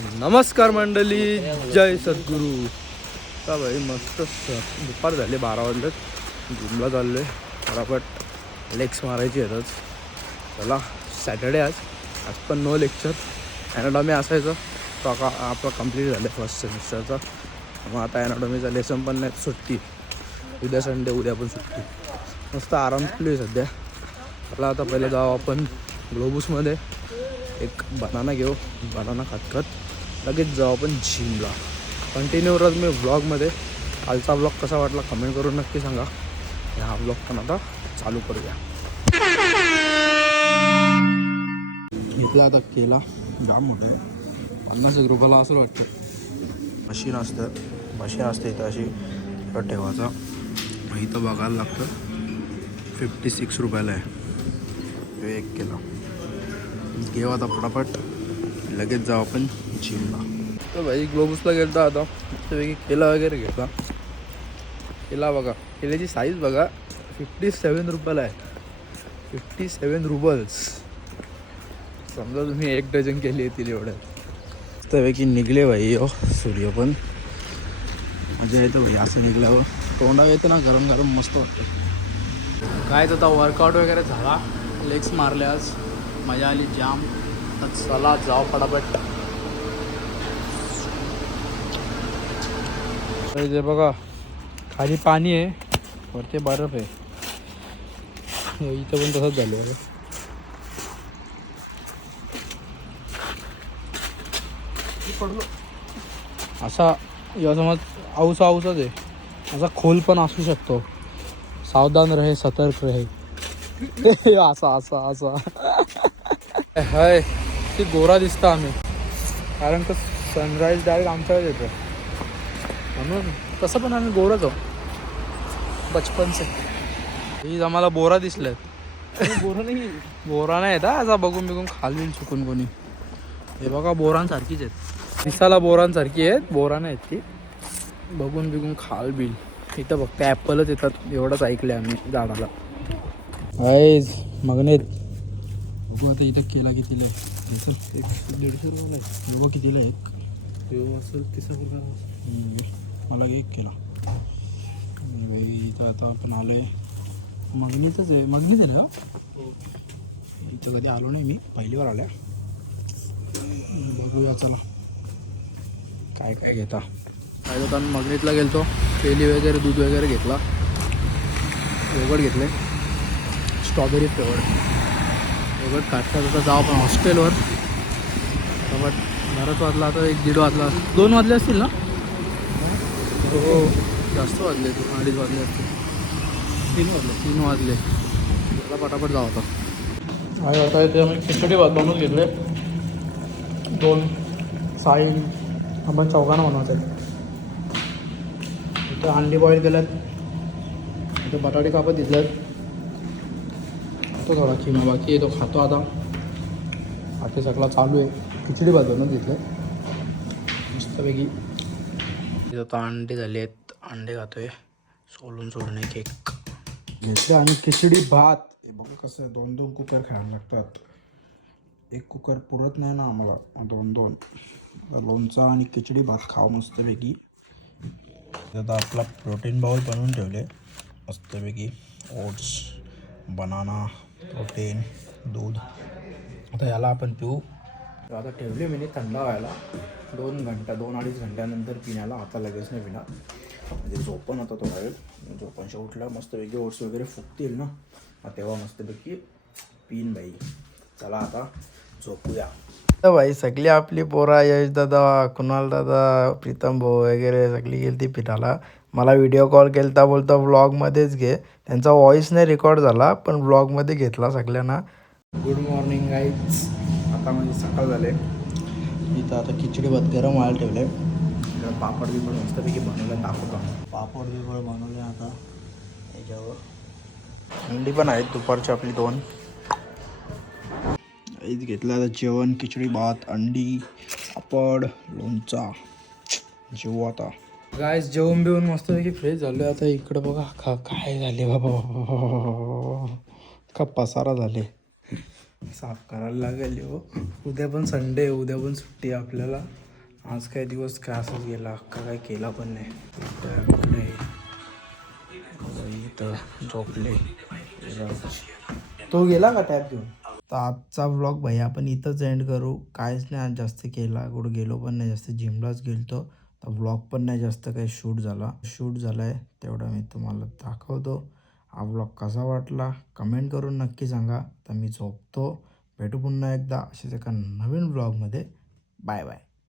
नमस्कार मंडळी, जय सद्गुरू. का भाई मस्त दुपार झाले 12 वाजलेत. जिमला चाललो आहे. फटाफट लेग्स मारायची आहेत. चला सॅटर्डे आज पण नो लेक्चर. ॲनाटॉमी असायचं तो आपला कंप्लीट झालं फर्स्ट सेमिस्टरचा. मग आता ॲनाटॉमीचा लेसन पण नाही, सुट्टी. उद्या संडे, उद्या पण सुट्टी. मस्त आराम केली सध्या. चला आता पहिलं जाऊ आपण ग्लोबूसमध्ये, एक बनाना घेऊ. बनाना खात लगेच जाऊ आपण जिमला. कंटिन्यू राहत मी व्लॉगमध्ये. कालचा व्लॉग कसा वाटला कमेंट करून नक्की सांगा. हा व्लॉग पण आता चालू करूया. इथला आता केला जाम मोठा आहे. 50 रुपयाला असं वाटतं. मशीन असते इथं अशी ठेवायचा. इथं बघायला लागतं. 56 रुपयाला आहे. हे एक केला घेऊ आता फटाफट. लगेच जाऊ आपण जिमला. तर भाई ग्लोबसला गेलो आता. मस्तपैकी केला वगैरे घेतला. केला बघा, केल्याची साईज बघा, 57 रुपयाला आहे. 57 रुबल्स. समजा तुम्ही 1 डझन केली येतील एवढ्यात. मस्तपैकी निघले भाई. सूर्य पण मजा येतं भाई असं निघल्यावर. तोंडा येतं ना गरम गरम, मस्त वाटतं. काय आता वर्कआउट वगैरे झाला, लेग्स मारले आज, मजा आली जाम. चला जाऊ फटाफट. ते बघा खाली पाणी आहे, वरती बर्फ आहे. इथं पण तसंच झालं बघा. पडलो असा या समज आऊसाच आहे. असा खोल पण असू शकतो. सावधान रहे, सतर्क रहे. असा हाय ते गोरा दिसता आम्ही, कारण का सनराईज डायरेक्ट आमच्याकडे येतं म्हणून. तसं पण आम्ही गोराच आहो बचपन से. ही आम्हाला बोरा दिसल्यात. बोरा नाही येत असा बघून बिघून खाली चुकून कोणी. हे बघा बोरांसारखीच आहेत, दिसाला बोरांसारखी आहेत. बोरा नाही आहेत ती. बघून बिघून खाल बिल. इथं फक्त ॲपलच येतात एवढंच ऐकलं आम्ही झाडाला. हायच मगनेत बघू आता. इथं केला कितीला आहे? 150 रुपयाला आहे. बघा कितीला एक असेल 30 रुपयाला. मला एक केला. इथं आता आपण आलो आहे मगनीतच आहे. मगनीच आहे ना इथं. कधी आलो नाही मी, पहिलीवर आल्या. बघूया चला काय काय घेता. काय होता मगनीतला गेलतो. केली वगैरे, दूध वगैरे घेतला. योगर्ट घेतले, स्ट्रॉबेरी फ्लेवर. योगर्ट काढतात. आता जाऊ आपण हॉस्टेलवर. बट बराच वाजला आता, 1-1:30 वाजला. 2 वाजले असतील ना? हो जास्त वाजले. 2-2:30 वाजले असतील. 3 वाजले. त्याला पटापट जाऊ आता. आणि आता इथे आम्ही खिचडी भात बनवून घेतले. 2 साईल आपण चौघांना बनवायचं आहे. इथं अंडी बॉईल केल्यात. इथं बटाटे कापत घेतल्यात. तो थोडा खिमा बाकी आहे, तो खातो आता. बाकी सगळा चालू आहे. खिचडी भात बनवून घेतलं मस्तपैकी. इथं आता अंडे झाले आहेत, अंडे खातोय. सोडून एक घेतले. आणि खिचडी भात हे बघा कसं आहे. 2-2 कुकर खायला लागतात. एक कुकर पुरत नाही ना आम्हाला, 2-2. लोणचा आणि खिचडी भात खाव मस्तपैकी. आता आपला प्रोटीन बाउल बनवून ठेवले मस्तपैकी. ओट्स, बनाना, प्रोटीन, दूध. आता याला आपण पिऊ. आता ठेवले मी थंड व्हायला 2-2.5 घंट्यानंतर पिण्याला. आता लगेच नाही पिणार, म्हणजे झोपण आता थोडा वेळ. झोपणशा उठला मस्तपैकी ओट्स वगैरे फुगतील ना, तेव्हा मस्तपैकी पिन बाई. चला आता झोपूया. तर भाई सगळी आपली पोरा, यश दादा, कुणाल दादा, प्रीतम भाऊ वगैरे सगळी गेली ती पिठाला. मला व्हिडिओ कॉल केलता, बोलता व्लॉगमध्येच घे. त्यांचा व्हॉइस नाही रेकॉर्ड झाला, पण व्लॉगमध्ये घेतला सगळ्यांना. Good morning guys. आता म्हणजे सकाळ झाले. इथं आता खिचडी भात गरम व्हायला ठेवले. पापड बिपड मस्तपैकी बनवलं. दाखवतो पापड बिपड बनवले. आता याच्यावर अंडी पण आहेत दुपारची आपली 2. इथं घेतलं आता जेवण. खिचडी भात, अंडी, पापड, लोणचा. जेवू आता गाईज. जेवण बिवून मस्तपैकी फ्रेश झालो. आता इकडं बघा काय झाले बाबा. का पसारा झाले. साफ करायला लागेल हो. उद्या पण संडे, उद्या पण सुट्टी आपल्याला. आज काय दिवस काय असंच गेला, अख्खा काय केला पण नाही. इकडे इथं झोपले. तो गेला का टॅब घेऊन. तर आजचा व्लॉग भाई आपण इथंच एंड करू. काहीच नाही आज जास्त केला, कुठं गेलो पण नाही जास्त, जिमलाच गेलतो. तर व्लॉग पण नाही जास्त काही शूट झाला आहे तेवढा मी तुम्हाला दाखवतो. हा व्लॉग कसा वाटला कमेंट करून नक्की सांगा. तर मी झोपतो. भेटू पुन्हा एकदा असेच एका नवीन व्लॉगमध्ये. Bye bye.